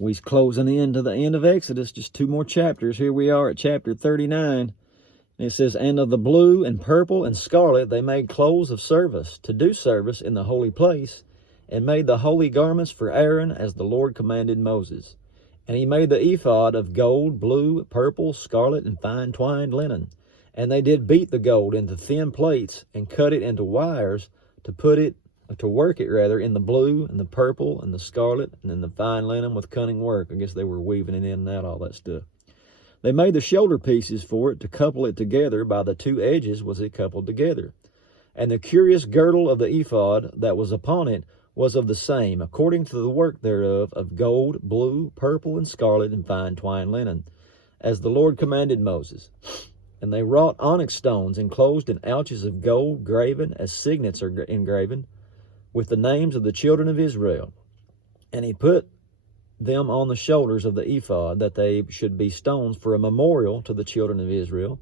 We're closing in to the end of Exodus, just 2 more chapters. Here we are at chapter 39. It says, "And of the blue and purple and scarlet they made clothes of service, to do service in the holy place, and made the holy garments for Aaron, as the Lord commanded Moses. And he made the ephod of gold, blue, purple, scarlet, and fine twined linen. And they did beat the gold into thin plates, and cut it into wires, to work it in the blue and the purple and the scarlet and in the fine linen with cunning work." I guess they were weaving it in and out, all that stuff. "They made the shoulder pieces for it, to couple it together by the 2 edges was it coupled together. And the curious girdle of the ephod that was upon it was of the same, according to the work thereof, of gold, blue, purple, and scarlet, and fine twined linen, as the Lord commanded Moses. And they wrought onyx stones enclosed in ouches of gold, graven as signets are engraven, with the names of the children of Israel. And he put them on the shoulders of the ephod, that they should be stones for a memorial to the children of Israel,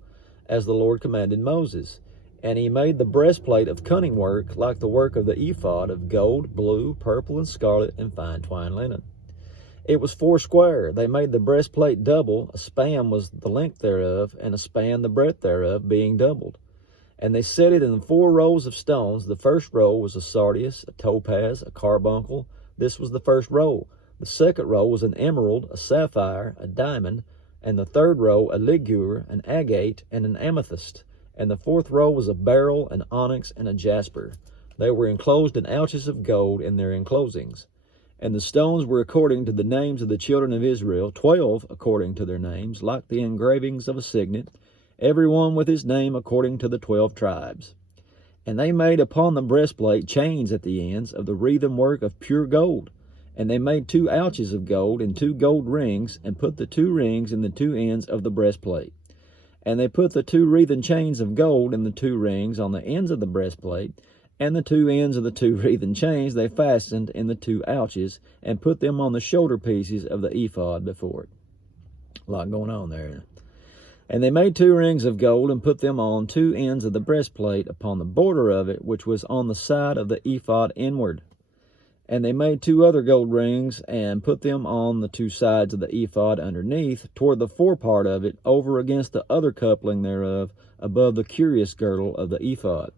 as the Lord commanded Moses. And he made the breastplate of cunning work, like the work of the ephod, of gold, blue, purple, and scarlet, and fine twined linen. It was 4 square. They made the breastplate double. A span was the length thereof, and a span the breadth thereof, being doubled. And they set it in 4 rows of stones. The first row was a sardius, a topaz, a carbuncle. This was the first row. The second row was an emerald, a sapphire, a diamond, and the third row a ligure, an agate, and an amethyst. And the 4th row was a beryl, an onyx, and a jasper. They were enclosed in ouches of gold in their enclosings. And the stones were according to the names of the children of Israel, 12 according to their names, like the engravings of a signet, every one with his name according to the 12 tribes. And they made upon the breastplate chains at the ends of the wreathen work of pure gold. And they made 2 ouches of gold and 2 gold rings, and put the 2 rings in the 2 ends of the breastplate. And they put the 2 wreathen chains of gold in the 2 rings on the ends of the breastplate, and the 2 ends of the 2 wreathen chains they fastened in the 2 ouches, and put them on the shoulder pieces of the ephod before it. A lot going on there. And they made 2 rings of gold, and put them on 2 ends of the breastplate upon the border of it, which was on the side of the ephod inward. And they made 2 other gold rings, and put them on the 2 sides of the ephod underneath, toward the forepart of it, over against the other coupling thereof, above the curious girdle of the ephod.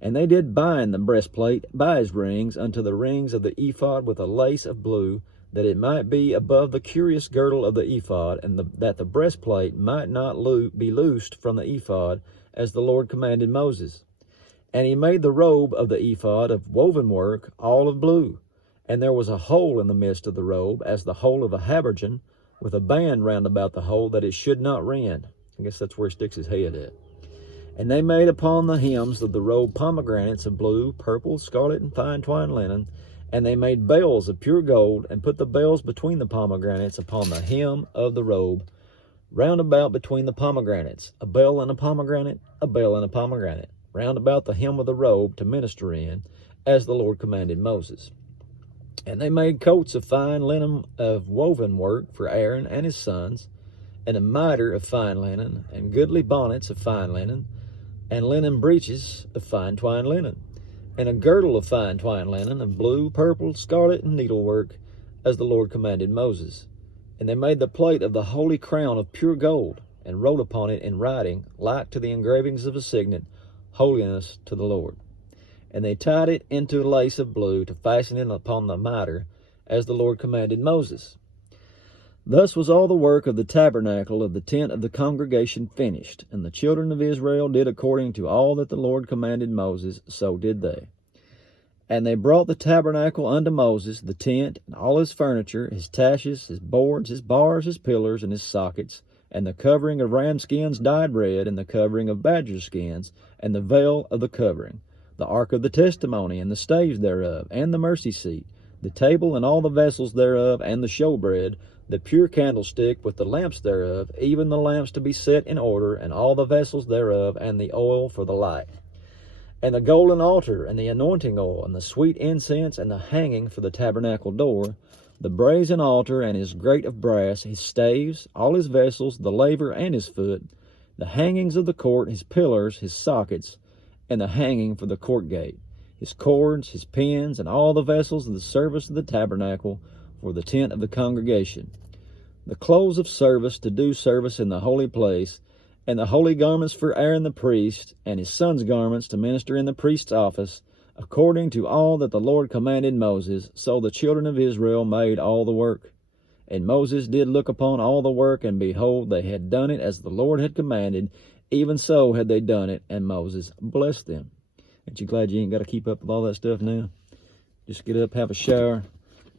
And they did bind the breastplate by his rings unto the rings of the ephod with a lace of blue, that it might be above the curious girdle of the ephod, and that the breastplate might not be loosed from the ephod, as the Lord commanded Moses. And he made the robe of the ephod of woven work, all of blue. And there was a hole in the midst of the robe, as the hole of a habergeon, with a band round about the hole, that it should not rend. I guess that's where he sticks his head at. And they made upon the hems of the robe pomegranates of blue, purple, scarlet, and fine twined linen. And they made bells of pure gold, and put the bells between the pomegranates upon the hem of the robe, round about between the pomegranates, a bell and a pomegranate, a bell and a pomegranate, round about the hem of the robe to minister in, as the Lord commanded Moses. And they made coats of fine linen of woven work for Aaron and his sons, and a mitre of fine linen, and goodly bonnets of fine linen, and linen breeches of fine twined linen, and a girdle of fine twined linen of blue, purple, scarlet, and needlework, as the Lord commanded Moses. And they made the plate of the holy crown of pure gold, and wrote upon it in writing, like to the engravings of a signet, holiness to the Lord. And they tied it into a lace of blue, to fasten it upon the mitre, as the Lord commanded Moses. Thus was all the work of the tabernacle of the tent of the congregation finished, and the children of Israel did according to all that the Lord commanded Moses, so did they. And they brought the tabernacle unto Moses, the tent, and all his furniture, his taches, his boards, his bars, his pillars, and his sockets, and the covering of ram skins dyed red, and the covering of badger skins, and the veil of the covering, the ark of the testimony, and the staves thereof, and the mercy seat, the table and all the vessels thereof, and the showbread, the pure candlestick with the lamps thereof, even the lamps to be set in order, and all the vessels thereof, and the oil for the light. And the golden altar, and the anointing oil, and the sweet incense, and the hanging for the tabernacle door, the brazen altar, and his grate of brass, his staves, all his vessels, the laver and his foot, the hangings of the court, his pillars, his sockets, and the hanging for the court gate, his cords, his pins, and all the vessels of the service of the tabernacle, for the tent of the congregation, the clothes of service to do service in the holy place, and the holy garments for Aaron the priest, and his son's garments to minister in the priest's office, according to all that the Lord commanded Moses. So the children of Israel made all the work. And Moses did look upon all the work, and behold, they had done it as the Lord had commanded. Even so had they done it, and Moses blessed them. Ain't you glad you ain't got to keep up with all that stuff now? Just get up, have a shower,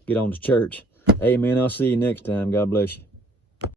get on to church. Amen. I'll see you next time. God bless you.